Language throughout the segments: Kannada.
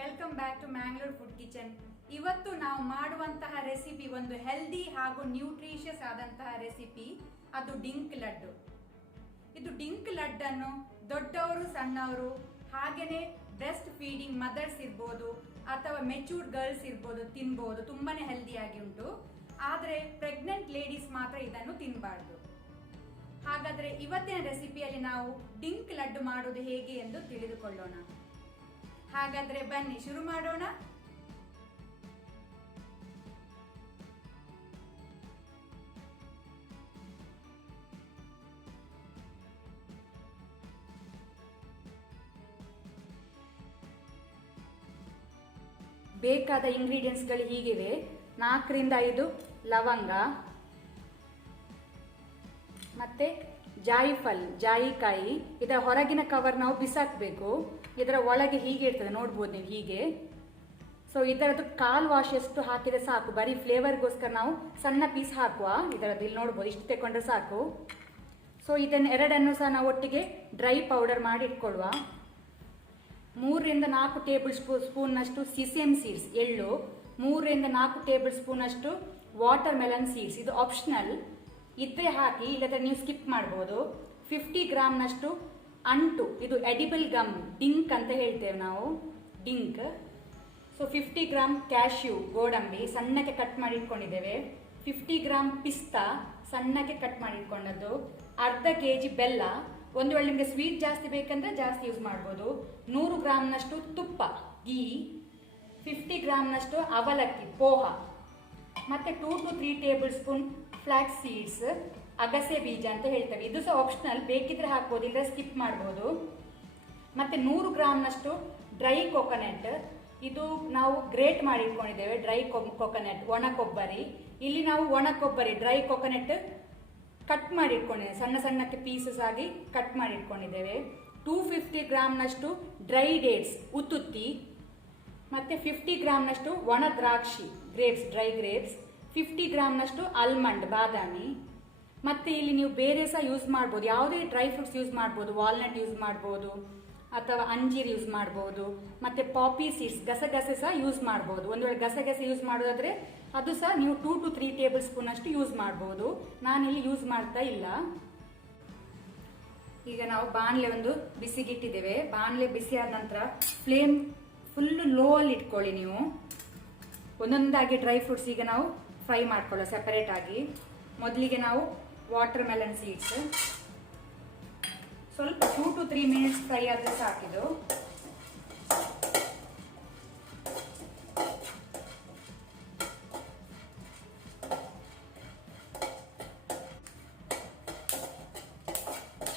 Welcome back to Mangalore food kitchen. ಇವತ್ತು ನಾವು ಮಾಡುವಂತಹ ರೆಸಿಪಿ ಒಂದು ಹೆಲ್ದಿ ಹಾಗೂ ನ್ಯೂಟ್ರಿಷಿಯಸ್ ಆದಂತಹ ರೆಸಿಪಿ. ಅದು ಡಿಂಕ್ ಲಡ್ಡು. ಇದು ಡಿಂಕ್ ಲಡ್ಡನ್ನು ದೊಡ್ಡವರು ಸಣ್ಣವರು ಹಾಗೇನೆ ಬ್ರೆಸ್ಟ್ ಫೀಡಿಂಗ್ ಮದರ್ಸ್ ಇರ್ಬೋದು ಅಥವಾ ಮೆಚೂರ್ಡ್ ಗರ್ಲ್ಸ್ ಇರ್ಬೋದು ತಿನ್ಬೋದು. ತುಂಬಾನೇ ಹೆಲ್ದಿಯಾಗಿ ಉಂಟು. ಆದರೆ ಪ್ರೆಗ್ನೆಂಟ್ ಲೇಡೀಸ್ ಮಾತ್ರ ಇದನ್ನು ತಿನ್ನಬಾರ್ದು. ಹಾಗಾದ್ರೆ ಇವತ್ತಿನ ರೆಸಿಪಿಯಲ್ಲಿ ನಾವು ಡಿಂಕ್ ಲಡ್ಡು ಮಾಡೋದು ಹೇಗೆ ಎಂದು ತಿಳಿದುಕೊಳ್ಳೋಣ. ಹಾಗಾದ್ರೆ ಬನ್ನಿ ಶುರು ಮಾಡೋಣ. ಬೇಕಾದ ಇಂಗ್ರೀಡಿಯೆಂಟ್ಸ್ಗಳು ಹೀಗಿವೆ. 4 ರಿಂದ 5 ಲವಂಗ, ಮತ್ತೆ ಜಾಯಿಕಾಯಿ. ಇದರ ಹೊರಗಿನ ಕವರ್ ನಾವು ಬಿಸಾಕಬೇಕು. ಇದರ ಒಳಗೆ ಹೀಗೆ ಇರ್ತದೆ, ನೋಡ್ಬೋದು ನೀವು ಹೀಗೆ. ಸೊ ಇದರದ್ದು 1/4 ವಾಶಷ್ಟು ಹಾಕಿದ್ರೆ ಸಾಕು. ಬರೀ ಫ್ಲೇವರ್ಗೋಸ್ಕರ ನಾವು ಸಣ್ಣ ಪೀಸ್ ಹಾಕುವ. ಇದರದ್ದು ಇಲ್ಲಿ ನೋಡ್ಬೋದು, ಇಷ್ಟು ತೆಕೊಂಡ್ರೆ ಸಾಕು. ಸೊ ಇದನ್ನು ಎರಡನ್ನು ಸಹ ನಾವು ಒಟ್ಟಿಗೆ ಡ್ರೈ ಪೌಡರ್ ಮಾಡಿ ಇಟ್ಕೊಳ್ಳುವ. 3 ರಿಂದ 4 ಟೇಬಲ್ ಸ್ಪೂನ್ನಷ್ಟು ಸಿಸೇಮ್ ಸೀಡ್ಸ್ ಎಳ್ಳು, 3 ರಿಂದ 4 ಟೇಬಲ್ ಸ್ಪೂನ್ ಅಷ್ಟು ವಾಟರ್ ಮೆಲನ್ ಸೀಡ್ಸ್. ಇದು ಆಪ್ಷನಲ್, ಇದ್ರೆ ಹಾಕಿ, ಇಲ್ಲದ್ರೆ ನೀವು ಸ್ಕಿಪ್ ಮಾಡ್ಬೋದು. 50 ಗ್ರಾಮ್ನಷ್ಟು ಅಂಟು, ಇದು ಎಡಿಬಲ್ ಗಮ್, ಡಿಂಕ್ ಅಂತ ಹೇಳ್ತೇವೆ ನಾವು, ಡಿಂಕ್. ಸೊ 50 ಗ್ರಾಮ್ ಕ್ಯಾಶ್ಯೂ ಗೋಡಂಬಿ ಸಣ್ಣಕ್ಕೆ ಕಟ್ ಮಾಡಿ ಇಟ್ಕೊಂಡಿದ್ದೇವೆ. 50 ಗ್ರಾಮ್ ಪಿಸ್ತಾ ಸಣ್ಣಕ್ಕೆ ಕಟ್ ಮಾಡಿ ಇಟ್ಕೊಂಡದ್ದು. ಅರ್ಧ kg ಬೆಲ್ಲ. ಒಂದು ವೇಳೆ ನಿಮಗೆ ಸ್ವೀಟ್ ಜಾಸ್ತಿ ಬೇಕಂದ್ರೆ ಜಾಸ್ತಿ ಯೂಸ್ ಮಾಡ್ಬೋದು. 100 ಗ್ರಾಮ್ನಷ್ಟು ತುಪ್ಪ ಗೀ, 50 ಗ್ರಾಮ್ನಷ್ಟು ಅವಲಕ್ಕಿ ಪೋಹ, ಮತ್ತೆ 2 to 3 table spoon flax seeds, ಅಗಸೆ ಬೀಜ ಅಂತ ಹೇಳ್ತೇವೆ. ಇದು ಸಹ ಆಪ್ಷನಲ್, ಬೇಕಿದ್ರೆ ಹಾಕ್ಬೋದು, ಇಲ್ಲ ಸ್ಕಿಪ್ ಮಾಡ್ಬೋದು. ಮತ್ತೆ 100 ಗ್ರಾಮ್ನಷ್ಟು ಡ್ರೈ ಕೊಕೊನಟ್. ಇದು ನಾವು ಗ್ರೇಟ್ ಮಾಡಿ ಇಟ್ಕೊಂಡಿದ್ದೇವೆ. ಡ್ರೈ ಕೊಕೊನಟ್, ಒಣ ಕೊಬ್ಬರಿ. ಇಲ್ಲಿ ನಾವು ಒಣ ಕೊಬ್ಬರಿ ಡ್ರೈ ಕೊಕೊನಟ್ ಕಟ್ ಮಾಡಿ ಇಟ್ಕೊಂಡಿದ್ದೇವೆ, ಸಣ್ಣ ಸಣ್ಣಕ್ಕೆ ಪೀಸಸ್ ಆಗಿ ಕಟ್ ಮಾಡಿ ಇಟ್ಕೊಂಡಿದ್ದೇವೆ. 250 ಗ್ರಾಮ್ನಷ್ಟು ಡ್ರೈ ಡೇಟ್ಸ್ ಉತ್ತುತ್ತಿ, ಮತ್ತೆ 50 ಗ್ರಾಮ್ನಷ್ಟು ಒಣ ದ್ರಾಕ್ಷಿ ಗ್ರೇಪ್ಸ್, ಡ್ರೈ ಗ್ರೇಪ್ಸ್, 50 ಗ್ರಾಮ್ನಷ್ಟು ಆಲ್ಮಂಡ್ ಬಾದಾಮಿ. ಮತ್ತೆ ಇಲ್ಲಿ ನೀವು ಬೇರೆ ಸಹ ಯೂಸ್ ಮಾಡ್ಬೋದು, ಯಾವುದೇ ಡ್ರೈ ಫ್ರೂಟ್ಸ್ ಯೂಸ್ ಮಾಡ್ಬೋದು. ವಾಲ್ನಟ್ ಯೂಸ್ ಮಾಡ್ಬೋದು ಅಥವಾ ಅಂಜೀರ್ ಯೂಸ್ ಮಾಡ್ಬೋದು. ಮತ್ತೆ ಪಾಪಿ ಸೀಡ್ಸ್ ಗಸಗಸೆ ಸಹ ಯೂಸ್ ಮಾಡ್ಬೋದು. ಒಂದು ವೇಳೆ ಗಸಗಸೆ ಯೂಸ್ ಮಾಡೋದಾದ್ರೆ ಅದು ಸಹ ನೀವು 2 to 3 ಟೇಬಲ್ ಸ್ಪೂನ್ ಅಷ್ಟು ಯೂಸ್ ಮಾಡ್ಬೋದು. ನಾನಿಲ್ಲಿ ಯೂಸ್ ಮಾಡ್ತಾ ಇಲ್ಲ. ಈಗ ನಾವು ಬಾಣಲೆ ಒಂದು ಬಿಸಿಗಿಟ್ಟಿದ್ದೇವೆ. ಬಾಣಲೆ ಬಿಸಿ ಆದ ನಂತರ ಫ್ಲೇಮ್ ಫುಲ್ ಲೋ ಅಲ್ಲಿ ಇಟ್ಕೊಳ್ಳಿ ನೀವು. ಒಂದೊಂದಾಗಿ ಡ್ರೈ ಫ್ರೂಟ್ಸ್ ಈಗ ನಾವು ಫ್ರೈ ಮಾಡ್ಕೊಳ್ಳೋ ಸೆಪರೇಟ್ ಆಗಿ. ಮೊದಲಿಗೆ ನಾವು ವಾಟರ್ ಮೆಲನ್ ಸೀಡ್ಸ್ ಸ್ವಲ್ಪ 2 to 3 ಮಿನಿಟ್ಸ್ ಫ್ರೈ ಆದ್ರೆ ಸಾಕಿದು.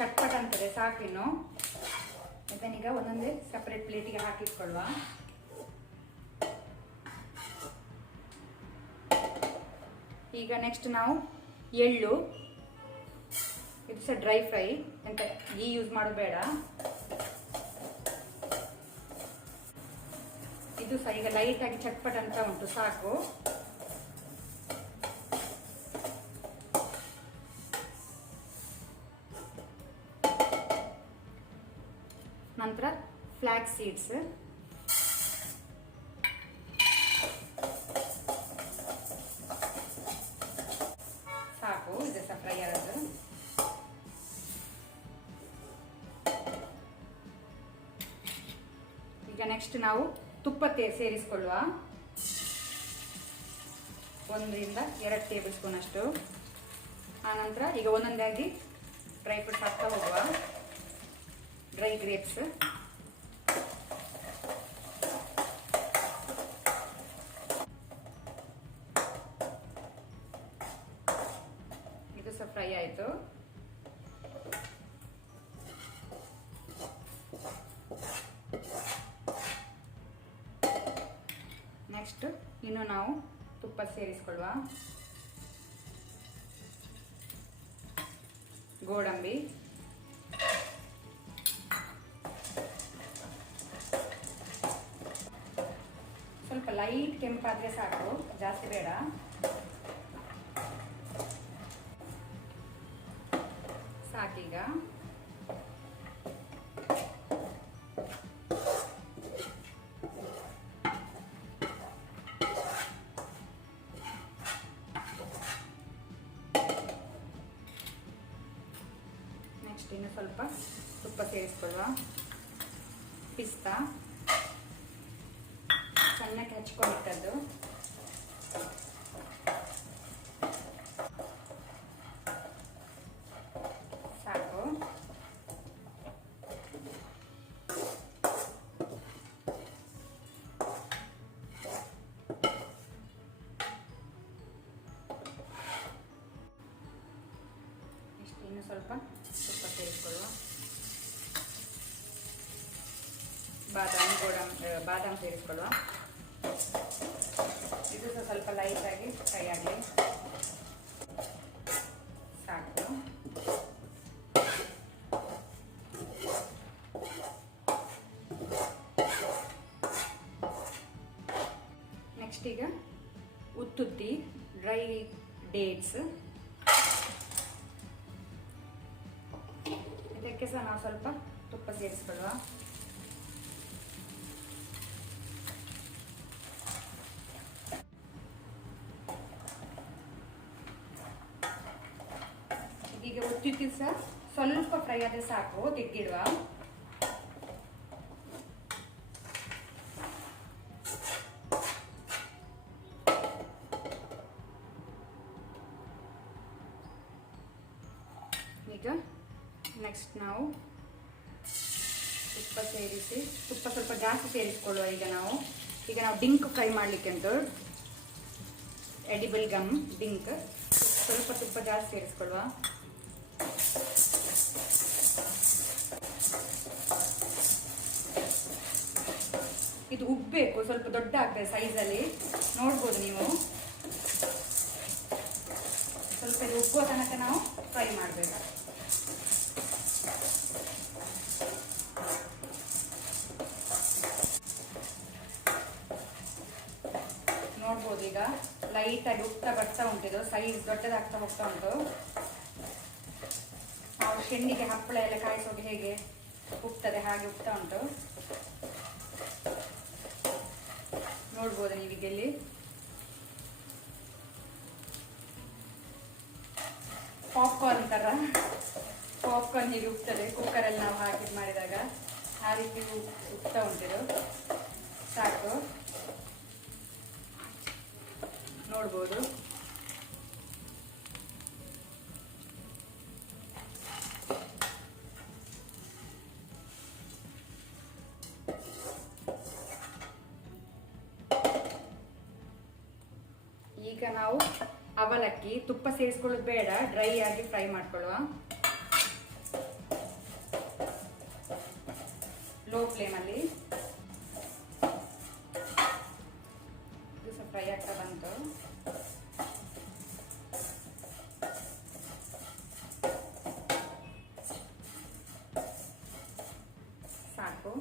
ಚಟ್ಪಟ್ ಅಂತದೆ, ಸಾಕಿನ್ನು. ಇದನ್ನೀಗ ಒಂದೊಂದೇ ಸೆಪರೇಟ್ ಪ್ಲೇಟಿಗೆ ಹಾಕಿಟ್ಕೊಳ್ಳುವ. ಈಗ ನೆಕ್ಸ್ಟ್ ನಾವು ಎಳ್ಳು, ಇದು ಸಹ ಡ್ರೈ ಫ್ರೈ ಅಂತ, ಗೀ ಯೂಸ್ ಮಾಡೋದು ಬೇಡ. ಇದು ಸಹ ಈಗ ಲೈಟ್ ಆಗಿ ಚಟ್ಪಟ್ ಅಂತ ಉಂಟು, ಸಾಕು. ನಂತರ ಫ್ಲಾಕ್ಸ್ ಸೀಡ್ಸ್, ಸಾಕು. ಇದು ಸಹ ಫ್ರೈ ಆಗೋದು. ಈಗ ನೆಕ್ಸ್ಟ್ ನಾವು ತುಪ್ಪ ಸೇರಿಸಿಕೊಳ್ಳುವ. 1 ರಿಂದ 2 ಟೇಬಲ್ ಸ್ಪೂನ್ ಅಷ್ಟು. ಆನಂತರ ಈಗ ಒಂದೊಂದಾಗಿ ಡ್ರೈ ಫ್ರೂಟ್ಸ್ ಹಾಕ್ತಾ ಹೋಗುವ. ಡ್ರೈ ಗ್ರೇಪ್ಸ್, ಇದು ಸಹ ಫ್ರೈ ಆಯಿತು. ನೆಕ್ಸ್ಟ್ ಇನ್ನು ನಾವು ತುಪ್ಪ ಸೇರಿಸಿಕೊಳ್ಳುವ. ಗೋಡಂಬಿ, ಸ್ವಲ್ಪ ಲೈಟ್ ಕೆಂಪಾದ್ರೆ ಸಾಕು, ಜಾಸ್ತಿ ಬೇಡ. ಸಾಕೀಗ. ಇನ್ನು ಸ್ವಲ್ಪ ತುಪ್ಪ ಸೇರಿಸ್ಕೊಳ್ಳುವ. ಪಿಸ್ತಾ ಸಣ್ಣಕ್ಕೆ ಹಚ್ಕೊಂಡಿಟ್ಟದ್ದು, ಸಾಕು. ಇಷ್ಟು ಇನ್ನು ಸ್ವಲ್ಪ ತುಪ್ಪ ಸೇರಿಸ್ಕೊಳ್ಳುವ. ಬಾದಾಮ್ ಸೇರಿಸ್ಕೊಳ್ಳುವ. ಇದು ಸಹ ಸ್ವಲ್ಪ ಲೈಟಾಗಿ ಫ್ರೈ ಆಗಲಿ, ಸಾಕು. ನೆಕ್ಸ್ಟ್ ಈಗ ಉತ್ತುತ್ತಿ, ಡ್ರೈ ಡೇಟ್ಸ್, ಇದಕ್ಕೆ ಸಹ ನಾವು ಸ್ವಲ್ಪ ತುಪ್ಪ ಸೇರಿಸ್ಕೊಳ್ಳುವ. ಈಗ ಉತ್ತುತ್ತಿ ಸಹ ಸ್ವಲ್ಪ ಫ್ರೈ ಆದರೆ ಸಾಕು, ತೆಗೆದಿಡುವ. ಈಗ ನೆಕ್ಸ್ಟ್ ನಾವು ತುಪ್ಪ ಸೇರಿಸಿ, ತುಪ್ಪ ಸ್ವಲ್ಪ ಜಾಸ್ತಿ ಸೇರಿಸ್ಕೊಳ್ಳುವ. ಈಗ ನಾವು ಡಿಂಕ್ ಫ್ರೈ ಮಾಡಲಿಕ್ಕೆ ಅಂತ ಎಡಿಬಲ್ ಗಮ್ ಡಿಂಕ್, ಸ್ವಲ್ಪ ತುಪ್ಪ ಜಾಸ್ತಿ ಸೇರಿಸ್ಕೊಳ್ಳುವ. ಇದು ಉಬ್ಬಬೇಕು, ಸ್ವಲ್ಪ ದೊಡ್ಡ ಆಗ್ತದೆ ಸೈಜಲ್ಲಿ, ನೋಡ್ಬೋದು ನೀವು. ಸ್ವಲ್ಪ ಇದು ಉಬ್ಬುವ ತನಕ ನಾವು ಫ್ರೈ ಮಾಡಬೇಕು. ನೋಡ್ಬೋದು ಈಗ ಲೈಟಾಗಿ ಉಬ್ತಾ ಬರ್ತಾ ಉಂಟಿದು, ಸೈಜ್ ದೊಡ್ಡದಾಗ್ತಾ ಹೋಗ್ತಾ ಉಂಟು. ನಾವು ಶೆಂಡಿಗೆ ಹಪ್ಪಳ ಎಲ್ಲ ಕಾಯಿಸೋದು ಹೇಗೆ ಉಬ್ತದೆ ಹಾಗೆ ಉಬ್ತಾ ಉಂಟು, ನೋಡ್ಬೋದು ನೀವೀಗ ಇಲ್ಲಿ. ಪಾಪ್ಕಾರ್ನ್ ಹೀಗೆ ಉಬ್ತದೆ ಕುಕ್ಕರಲ್ಲಿ ನಾವು ಹಾಕಿ ಮಾಡಿದಾಗ, ಆ ರೀತಿ ಉಬ್ತಾ ಉಂಟಿದು, ಸಾಕು. ನೋಡ್ಬೋದು ಈಗ ನಾವು ಅವಲಕ್ಕಿ ತುಪ್ಪ ಸೇರಿಸ್ಕೊಳ್ಳೋದು ಬೇಡ, ಡ್ರೈ ಆಗಿ ಫ್ರೈ ಮಾಡ್ಕೊಳ್ಳುವ. ಲೋ ಫ್ಲೇಮಲ್ಲಿ ಇದು ಸಹ ಫ್ರೈ ಆಗ್ತಾ ಬಂತು. ಸಾಕು.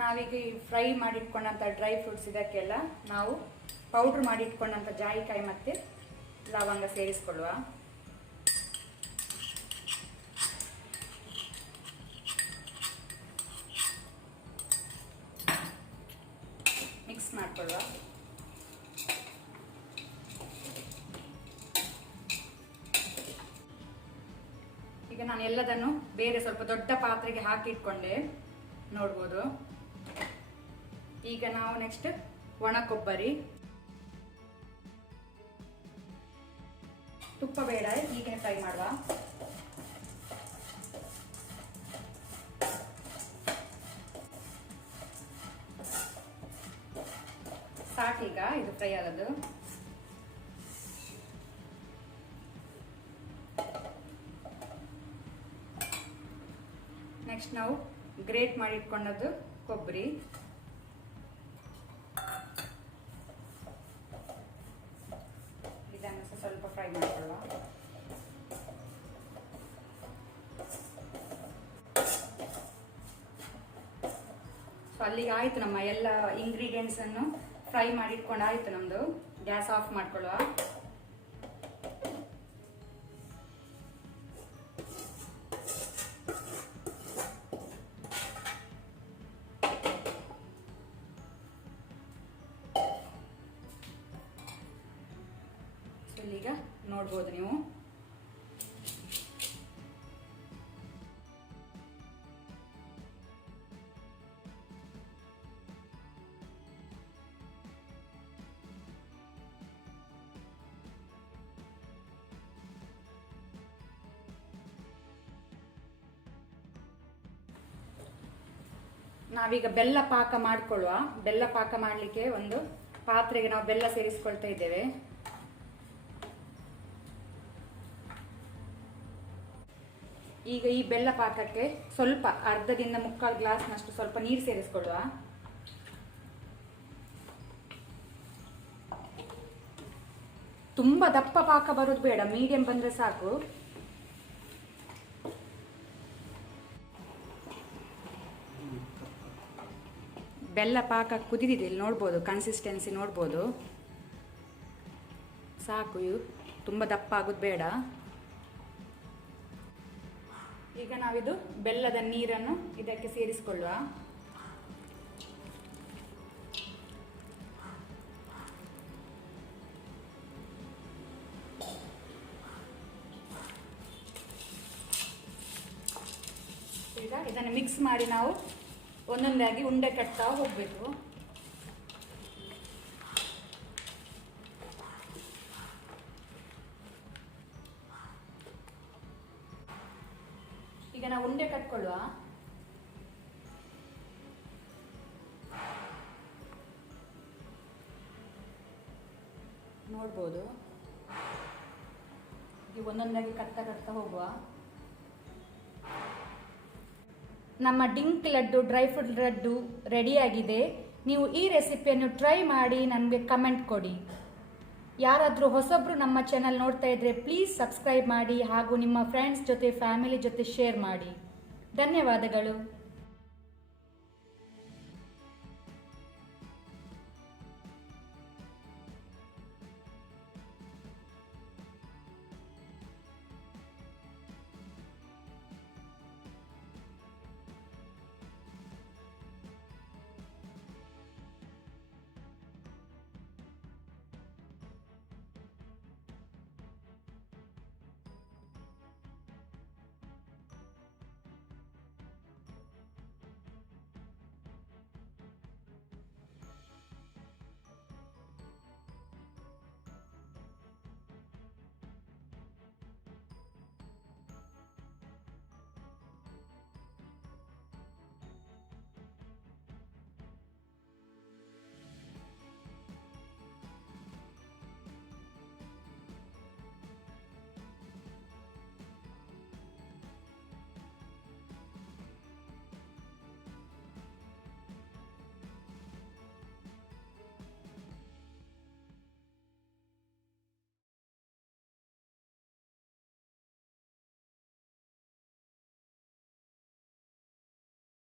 ನಾವೀಗ ಈ ಫ್ರೈ ಮಾಡಿಟ್ಕೊಂಡಂಥ ಡ್ರೈ ಫ್ರೂಟ್ಸ್ ಇದಕ್ಕೆಲ್ಲ ನಾವು ಪೌಡ್ರ್ ಮಾಡಿಟ್ಕೊಂಡಂಥ ಜಾಯಿಕಾಯಿ ಮತ್ತು ಲವಂಗ ಸೇರಿಸ್ಕೊಳ್ಳುವ. ಮಿಕ್ಸ್ ಮಾಡ್ಕೊಳ್ಳುವ. ಈಗ ನಾನು ಎಲ್ಲದನ್ನು ಬೇರೆ ಸ್ವಲ್ಪ ದೊಡ್ಡ ಪಾತ್ರೆಗೆ ಹಾಕಿ ಇಟ್ಕೊಂಡೆ, ನೋಡ್ಬೋದು. ಈಗ ನಾವು ನೆಕ್ಸ್ಟ್ ಒಣ ಕೊಬ್ಬರಿ, ತುಪ್ಪ ಬೇಡ, ಹೀಗೆ ಫ್ರೈ ಮಾಡುವ. ಸಾಕೀಗ ಇದು ಫ್ರೈ ಆಗೋದು. ನೆಕ್ಸ್ಟ್ ನಾವು ಗ್ರೇಟ್ ಮಾಡಿ ಇಟ್ಕೊಂಡದ್ದು ಕೊಬ್ಬರಿ, ಇದನ್ನು ಸಹ ಸ್ವಲ್ಪ ಫ್ರೈ ಮಾಡ್ಕೊಳ್ಳುವ. ಸೊ ಅಲ್ಲಿಗೆ ಆಯ್ತು ನಮ್ಮ ಎಲ್ಲ ಇಂಗ್ರೀಡಿಯೆಂಟ್ಸ್ ಅನ್ನು ಫ್ರೈ ಮಾಡಿ ಇಟ್ಕೊಂಡು ಆಯ್ತು ನಮ್ದು. Gas off ಮಾಡ್ಕೊಳ್ಳುವ. ಇಲ್ಲೀಗ ನೋಡ್ಬೋದು ನೀವು ನಾವೀಗ ಬೆಲ್ಲ ಪಾಕ ಮಾಡ್ಕೊಳ್ಳುವ. ಬೆಲ್ಲ ಪಾಕ ಮಾಡಲಿಕ್ಕೆ ಒಂದು ಪಾತ್ರೆಗೆ ನಾವು ಬೆಲ್ಲ ಸೇರಿಸ್ಕೊಳ್ತಾ ಇದ್ದೇವೆ. ಈಗ ಈ ಬೆಲ್ಲ ಪಾಕಕ್ಕೆ ಸ್ವಲ್ಪ ಅರ್ಧದಿಂದ ಮುಕ್ಕಾಲು ಗ್ಲಾಸ್ನಷ್ಟು ಸ್ವಲ್ಪ ನೀರು ಸೇರಿಸ್ಕೊಳ್ಳುವ. ತುಂಬಾ ದಪ್ಪ ಪಾಕ ಬರೋದು ಬೇಡ, ಮೀಡಿಯಂ ಬಂದ್ರೆ ಸಾಕು. ಬೆಲ್ಲ ಪಾಕ ಕುದಿದಿದೆ, ಇಲ್ಲಿ ನೋಡ್ಬೋದು, ಕನ್ಸಿಸ್ಟೆನ್ಸಿ ನೋಡ್ಬೋದು. ಸಾಕು, ತುಂಬ ದಪ್ಪ ಆಗೋದು ಬೇಡ. ಈಗ ನಾವಿದು ಬೆಲ್ಲದ ನೀರನ್ನು ಇದಕ್ಕೆ ಸೇರಿಸಿಕೊಳ್ಳುವ. ಈಗ ಇದನ್ನು ಮಿಕ್ಸ್ ಮಾಡಿ ನಾವು ಒಂದೊಂದಾಗಿ ಉಂಡೆ ಕಟ್ತಾ ಹೋಗಬೇಕು. ಈಗ ನಾವು ಉಂಡೆ ಕಟ್ಕೊಳ್ಳುವ. ನೋಡ್ಬೋದು, ಈಗ ಒಂದೊಂದಾಗಿ ಕಟ್ತಾ ಹೋಗುವ. ನಮ್ಮ ಡಿಂಕ್ ಲಡ್ಡು, ಡ್ರೈ ಫ್ರೂಟ್ ಲಡ್ಡು ರೆಡಿಯಾಗಿದೆ. ನೀವು ಈ ರೆಸಿಪಿಯನ್ನು ಟ್ರೈ ಮಾಡಿ ನನಗೆ ಕಮೆಂಟ್ ಕೊಡಿ. ಯಾರಾದರೂ ಹೊಸಬ್ರು ನಮ್ಮ ಚಾನಲ್ ನೋಡ್ತಾ ಇದ್ರೆ ಪ್ಲೀಸ್ ಸಬ್ಸ್ಕ್ರೈಬ್ ಮಾಡಿ ಹಾಗೂ ನಿಮ್ಮ ಫ್ರೆಂಡ್ಸ್ ಜೊತೆ, ಫ್ಯಾಮಿಲಿ ಜೊತೆ ಶೇರ್ ಮಾಡಿ. ಧನ್ಯವಾದಗಳು.